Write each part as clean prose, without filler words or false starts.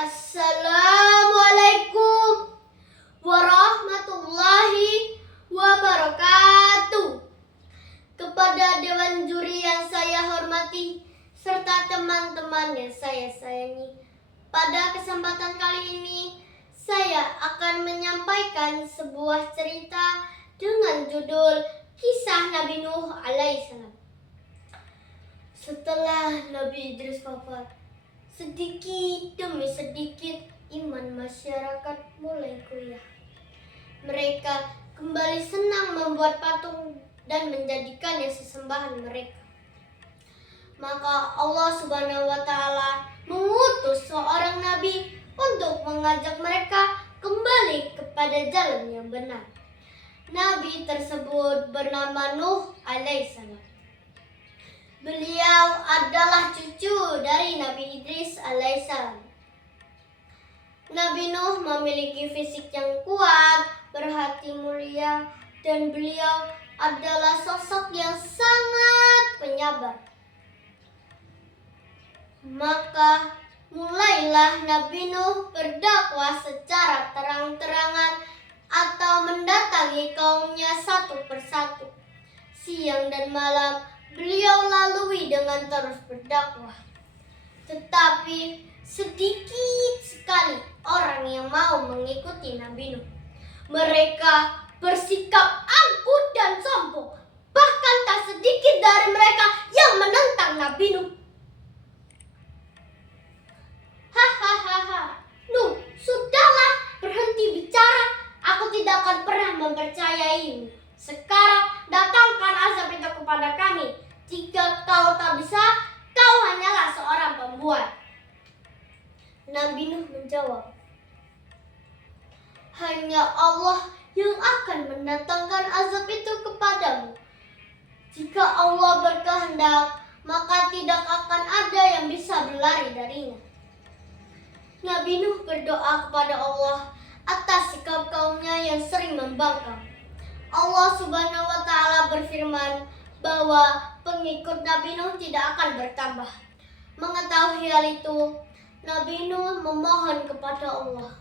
Assalamualaikum warahmatullahi wabarakatuh. Kepada Dewan Juri yang saya hormati serta teman-teman yang saya sayangi, pada kesempatan kali ini saya akan menyampaikan sebuah cerita dengan judul Kisah Nabi Nuh alaihissalam. Setelah Nabi Idris wafat, sedikit demi sedikit iman masyarakat mulai goyah. Mereka kembali senang membuat patung dan menjadikannya sesembahan mereka. Maka Allah Subhanahu wa Ta'ala mengutus seorang nabi untuk mengajak mereka kembali kepada jalan yang benar. Nabi tersebut bernama Nuh alaihissalam. Beliau adalah cucu dari Nabi Idris alaihissalam. Nabi Nuh memiliki fisik yang kuat, berhati mulia, dan beliau adalah sosok yang sangat penyabar. Maka mulailah Nabi Nuh berdakwah secara terang-terangan atau mendatangi kaumnya satu persatu. Siang dan malam beliau lalui dengan terus berdakwah. Tetapi sedikit sekali orang yang mau mengikuti Nabi Nuh. Mereka bersikap angkuh dan sombong. Bahkan tak sedikit dari mereka yang menentang Nabi Nuh. Hahaha, Nuh, sudahlah, berhenti bicara. Aku tidak akan pernah mempercayaimu. Sekarang datangkan azab itu kepada kami. Jika kau tak bisa, kau hanyalah seorang pembuat. Nabi Nuh menjawab, hanya Allah yang akan mendatangkan azab itu kepadamu. Jika Allah berkehendak, maka tidak akan ada yang bisa berlari darinya. Nabi Nuh berdoa kepada Allah atas sikap kaumnya yang sering membangkang. Allah Subhanahu wa Ta'ala berfirman bahwa pengikut Nabi Nuh tidak akan bertambah. Mengetahui hal itu, Nabi Nuh memohon kepada Allah,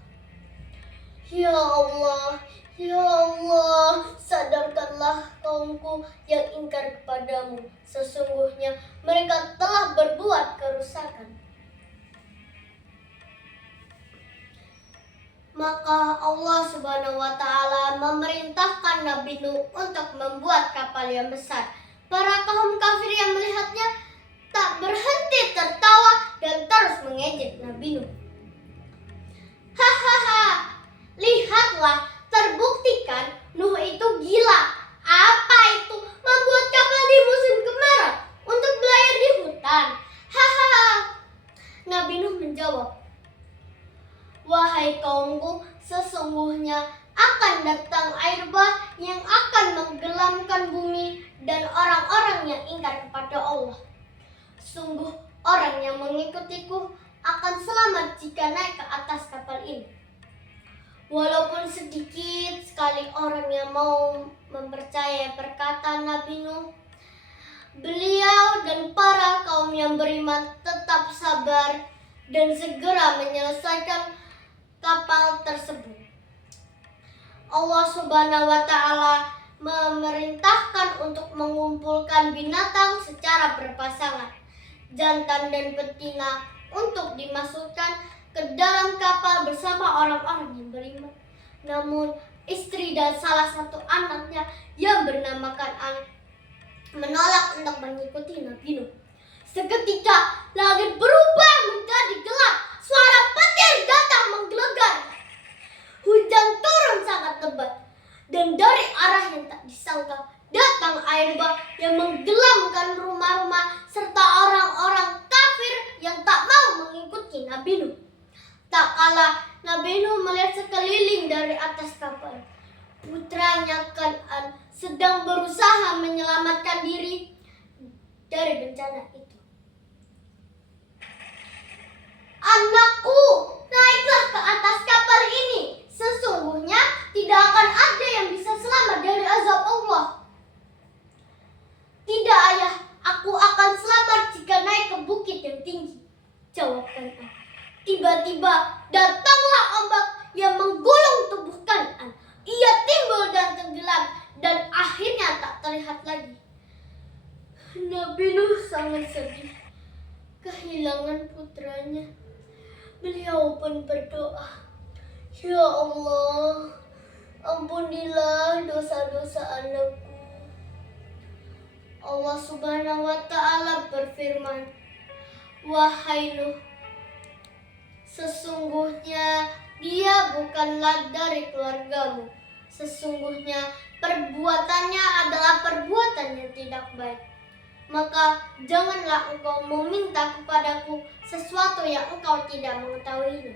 Ya Allah, Ya Allah, sadarkanlah kaumku yang ingkar kepadamu. Sesungguhnya mereka telah berbuat kerusakan. Maka Allah Subhanahu wa Ta'ala memerintahkan Nabi Nuh untuk membuat kapal yang besar. Para kaum kafir yang melihatnya tak berhenti tertawa dan terus mengejek Nabi Nuh. Hahaha, lihatlah, terbuktikan Nuh itu gila. Apa itu? Membuat kapal di musim kemarau untuk berlayar di hutan. Hahaha. Nabi Nuh menjawab, wahai kaumku, sesungguhnya akan datang air bah yang akan menggelamkan bumi dan orang-orang yang ingkar kepada Allah. Sungguh orang yang mengikutiku akan selamat jika naik ke atas kapal ini. Walaupun sedikit sekali orang yang mau mempercayai perkataan Nabi Nuh, beliau dan para kaum yang beriman tetap sabar dan segera menyelesaikan kapal tersebut. Allah Subhanahu wa Ta'ala memerintahkan untuk mengumpulkan binatang secara berpasangan, jantan dan betina, untuk dimasukkan ke dalam kapal bersama orang-orang yang beriman. Namun istri dan salah satu anaknya yang bernama Kan'an menolak untuk mengikuti Nabi Nuh. Seketika langit berubah menjadi gelap. Suara petir datang menggelegar. Hujan turun sangat lebat. Dan dari arah yang tak disangka datang air bah yang menggelamkan rumah-rumah serta orang-orang kafir yang tak mau mengikuti Nabi Nuh. Tak kala Nabi Nuh melihat sekeliling dari atas kapal, putranya Kan'an sedang berusaha menyelamatkan diri dari bencana itu. Anakku, naiklah ke atas kapal ini. Sesungguhnya tidak akan ada yang bisa selamat dari azab Allah. Tidak ayah, aku akan selamat jika naik ke bukit yang tinggi, jawab Kan'an. Tiba-tiba datanglah ombak yang menggulung tubuh Kan'an. Ia timbul dan tenggelam dan akhirnya tak terlihat lagi. Nabi Nuh sangat sedih kehilangan putranya. Beliau pun berdoa, "Ya Allah, ampunilah dosa-dosa anakku." Allah Subhanahu wa Ta'ala berfirman, "Wahai Nuh, sesungguhnya dia bukanlah dari keluargamu. Sesungguhnya perbuatannya adalah perbuatan yang tidak baik. Maka janganlah engkau meminta kepadaku sesuatu yang engkau tidak mengetahuinya."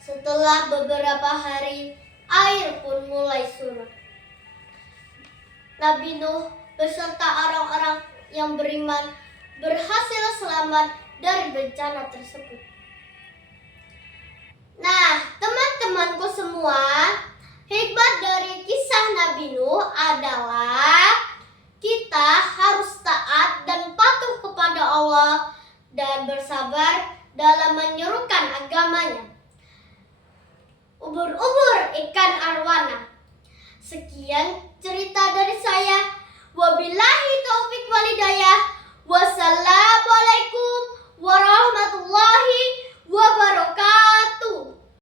Setelah beberapa hari, air pun mulai surut. Nabi Nuh beserta orang-orang yang beriman berhasil selamat dari bencana tersebut. Nah, teman-temanku semua, hikmah dari kisah Nabi Nuh adalah kita harus taat dan patuh kepada Allah dan bersabar dalam menyerukan agamanya. Ubur-ubur ikan arwana. Sekian cerita dari saya.